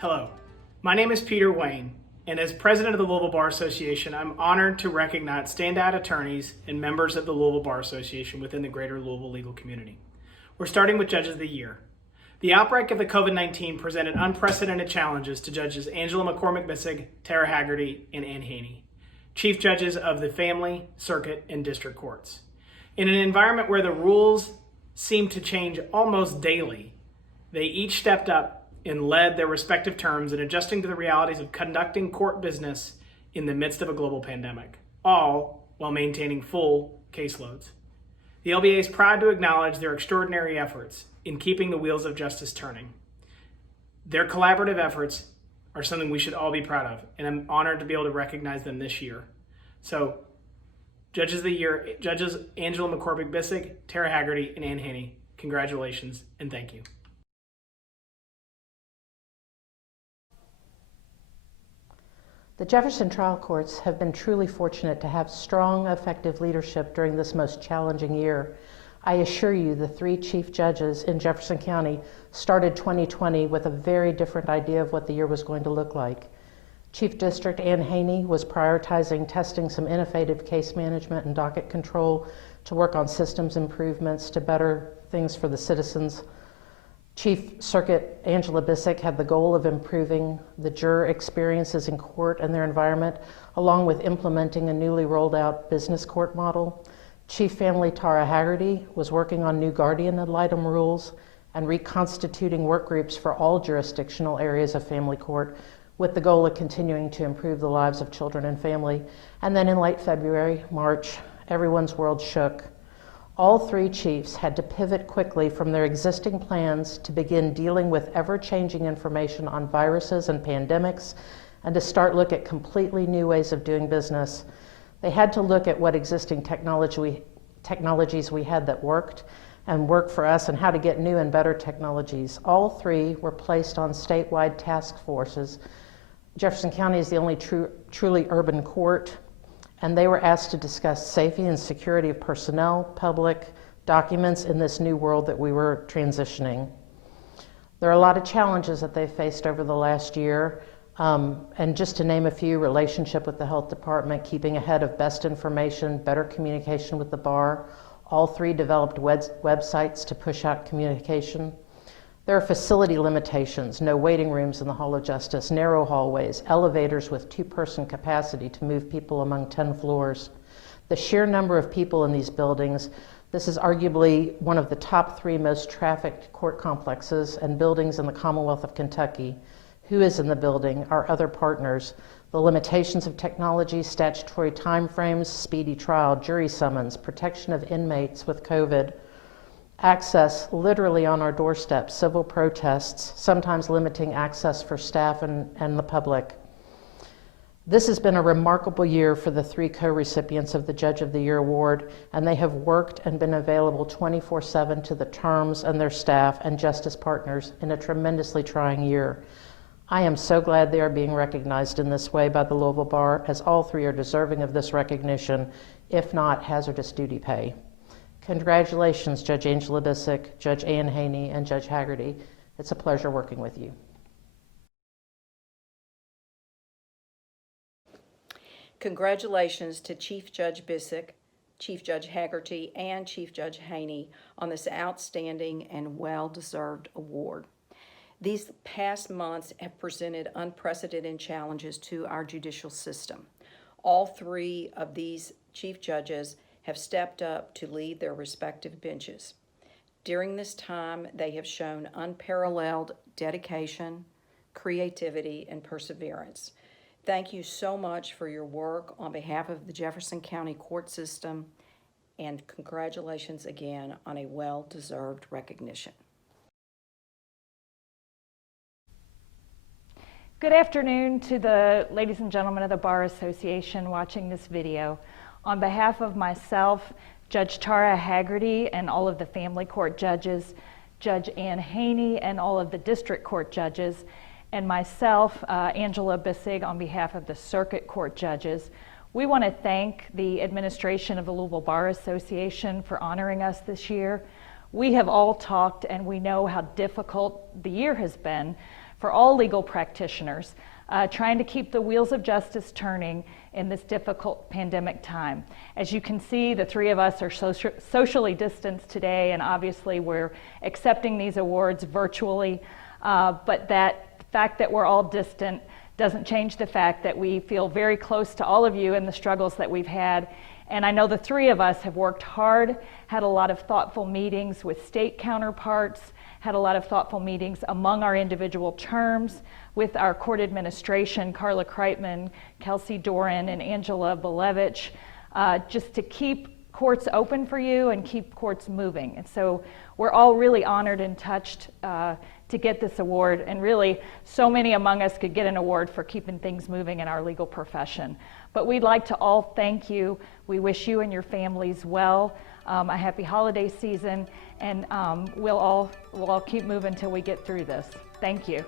Hello, my name is Peter Wayne, and as president of the Louisville Bar Association, I'm honored to recognize standout attorneys and members of the Louisville Bar Association within the greater Louisville legal community. We're starting with Judges of the Year. The outbreak of the COVID-19 presented unprecedented challenges to Judges Angela McCormick-Bissig, Tara Haggerty, and Ann Haney, Chief Judges of the Family, Circuit, and District Courts. In an environment where the rules seemed to change almost daily, they each stepped up and led their respective terms in adjusting to the realities of conducting court business in the midst of a global pandemic, all while maintaining full caseloads. The LBA is proud to acknowledge their extraordinary efforts in keeping the wheels of justice turning. Their collaborative efforts are something we should all be proud of, and I'm honored to be able to recognize them this year. So, Judges of the Year, Judges Angela McCormick-Bissig, Tara Haggerty, and Ann Haney, congratulations and thank you. The Jefferson trial courts have been truly fortunate to have strong, effective leadership during this most challenging year. I assure you the three chief judges in Jefferson County started 2020 with a very different idea of what the year was going to look like. Chief District Ann Haney was prioritizing testing some innovative case management and docket control to work on systems improvements to better things for the citizens. Chief Circuit Angela Bissig had the goal of improving the juror experiences in court and their environment, along with implementing a newly rolled out business court model. Chief Family Tara Haggerty was working on new guardian ad litem rules and reconstituting work groups for all jurisdictional areas of family court, with the goal of continuing to improve the lives of children and family. And then in late February, March, everyone's world shook. All three chiefs had to pivot quickly from their existing plans to begin dealing with ever-changing information on viruses and pandemics, and to start look at completely new ways of doing business. They had to look at what existing technologies we had that worked and worked for us, and how to get new and better technologies. All three were placed on statewide task forces. Jefferson County is the only truly urban court, and they were asked to discuss safety and security of personnel, public documents in this new world that we were transitioning. There are a lot of challenges that they've faced over the last year, and just to name a few: relationship with the health department, keeping ahead of best information, better communication with the bar. All three developed websites to push out communication. There are facility limitations: no waiting rooms in the Hall of Justice, narrow hallways, elevators with 2-person capacity to move people among 10 floors. The sheer number of people in these buildings, this is arguably one of the top 3 most trafficked court complexes and buildings in the Commonwealth of Kentucky. Who is in the building? Our other partners. The limitations of technology, statutory timeframes, speedy trial, jury summons, protection of inmates with COVID, access literally on our doorstep, civil protests, sometimes limiting access for staff and the public. This has been a remarkable year for the 3 co-recipients of the Judge of the Year Award, and they have worked and been available 24/7 to the terms and their staff and justice partners in a tremendously trying year. I am so glad they are being recognized in this way by the Louisville Bar, as all 3 are deserving of this recognition, if not hazardous duty pay. Congratulations, Judge Angela Bissig, Judge Ann Haney, and Judge Haggerty. It's a pleasure working with you. Congratulations to Chief Judge Bissig, Chief Judge Haggerty, and Chief Judge Haney on this outstanding and well-deserved award. These past months have presented unprecedented challenges to our judicial system. All 3 of these chief judges have stepped up to lead their respective benches. During this time, they have shown unparalleled dedication, creativity, and perseverance. Thank you so much for your work on behalf of the Jefferson County court system, and congratulations again on a well-deserved recognition. Good afternoon to the ladies and gentlemen of the Bar Association watching this video. On behalf of myself, Judge Tara Haggerty, and all of the family court judges, Judge Ann Haney, and all of the district court judges, and myself, Angela Bissig, on behalf of the circuit court judges, we want to thank the administration of the Louisville Bar Association for honoring us this year. We have all talked, and we know how difficult the year has been for all legal practitioners, trying to keep the wheels of justice turning in this difficult pandemic time. As you can see, the three of us are socially distanced today, and obviously we're accepting these awards virtually, but that fact that we're all distant doesn't change the fact that we feel very close to all of you and the struggles that we've had. And I know the three of us have worked hard, had a lot of thoughtful meetings with state counterparts, had a lot of thoughtful meetings among our individual terms with our court administration, Carla Kreitman, Kelsey Doran, and Angela Belevich, just to keep courts open for you and keep courts moving. And so we're all really honored and touched to get this award, and really so many among us could get an award for keeping things moving in our legal profession. But we'd like to all thank you. We wish you and your families well, a happy holiday season, and we'll all keep moving till we get through this. Thank you.